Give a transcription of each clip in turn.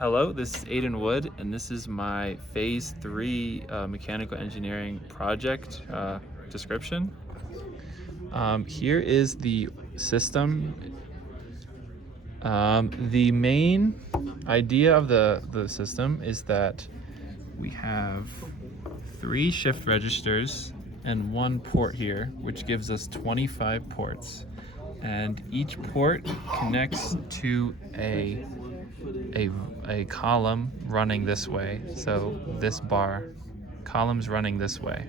Hello, this is Aiden Wood, and this is my Phase 3 mechanical engineering project description. Here is the system. The main idea of the system is that we have 3 shift registers and 1 port here, which gives us 25 ports. And each port connects to a column running this way. So this bar, columns running this way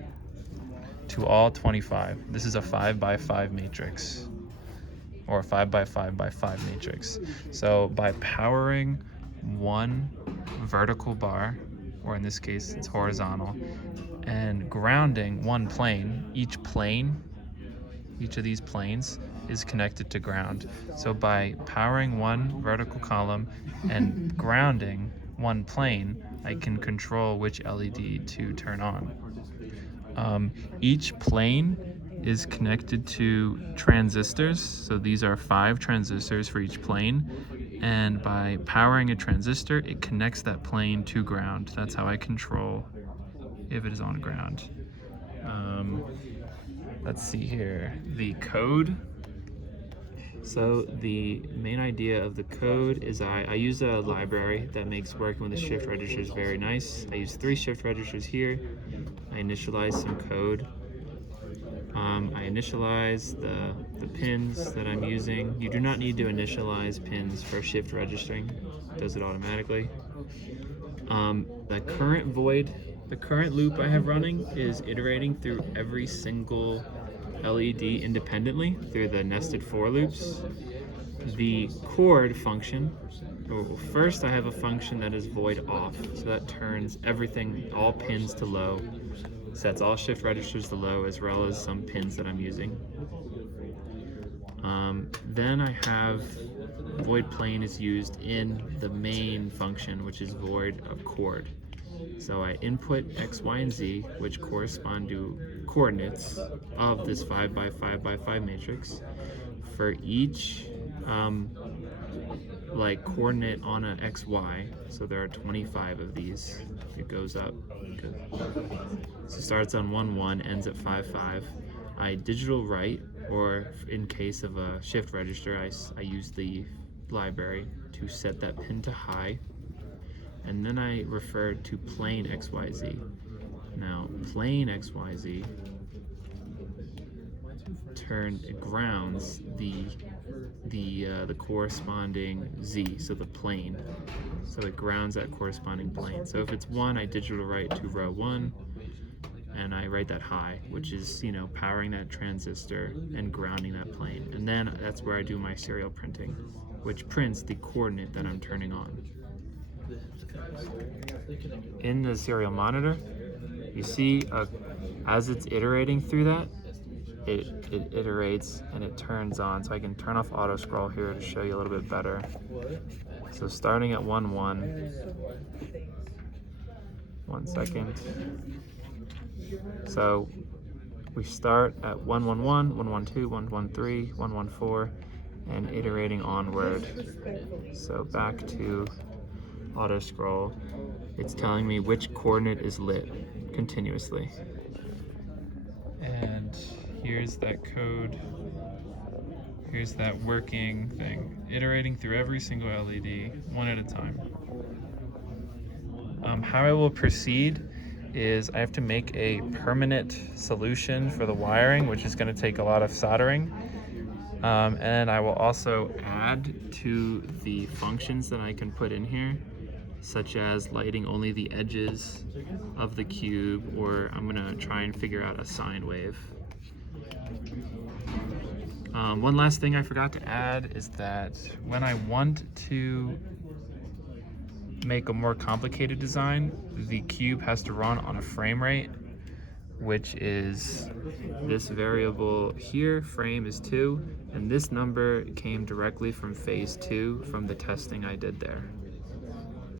to all 25. This is a 5 by 5 matrix, or a 5 by 5 by 5 matrix. So by powering one vertical bar, or in this case it's horizontal, and grounding one plane, each of these planes is connected to ground. So by powering one vertical column and grounding one plane, I can control which LED to turn on. Each plane is connected to transistors. So these are 5 transistors for each plane. And by powering a transistor, it connects that plane to ground. That's how I control if it is on ground. Let's see here, the code. So the main idea of the code is I use a library that makes working with the shift registers very nice. I use 3 shift registers here. I initialize some code. I initialize the pins that I'm using. You do not need to initialize pins for shift registering. It does it automatically. The current loop I have running is iterating through every single LED independently through the nested for loops. The chord function, first I have a function that is void off, so that turns everything, all pins to low, sets all shift registers to low as well as some pins that I'm using. Then I have void plane is used in the main function, which is void of chord. So I input X, Y, and Z, which correspond to coordinates of this 5 by 5 by 5 matrix. For each coordinate on an XY, so there are 25 of these. It goes up. So it starts on 1, 1, ends at 5, 5. I digital write, or in case of a shift register, I use the library to set that pin to high. And then I refer to plane XYZ. Now, plane XYZ grounds the corresponding Z, so the plane. So it grounds that corresponding plane. So if it's 1, I digital write to row 1, and I write that high, which is, powering that transistor and grounding that plane. And then that's where I do my serial printing, which prints the coordinate that I'm turning on. In the serial monitor, you see as it's iterating through that, it iterates and it turns on. So I can turn off auto scroll here to show you a little bit better. So starting at 1, 1, 1 second. So we start at 1, 1, 1, 1, 1, 2, 1, 1, 3, 1, 1, 4, and iterating onward. So back to auto scroll. It's telling me which coordinate is lit continuously. And here's that code. Here's that working thing, iterating through every single LED, one at a time. How I will proceed is I have to make a permanent solution for the wiring, which is going to take a lot of soldering. And I will also add to the functions that I can put in here, such as lighting only the edges of the cube, or I'm gonna try and figure out a sine wave. One last thing I forgot to add is that when I want to make a more complicated design, the cube has to run on a frame rate, which is this variable here. Frame is 2, and this number came directly from phase 2 from the testing I did there.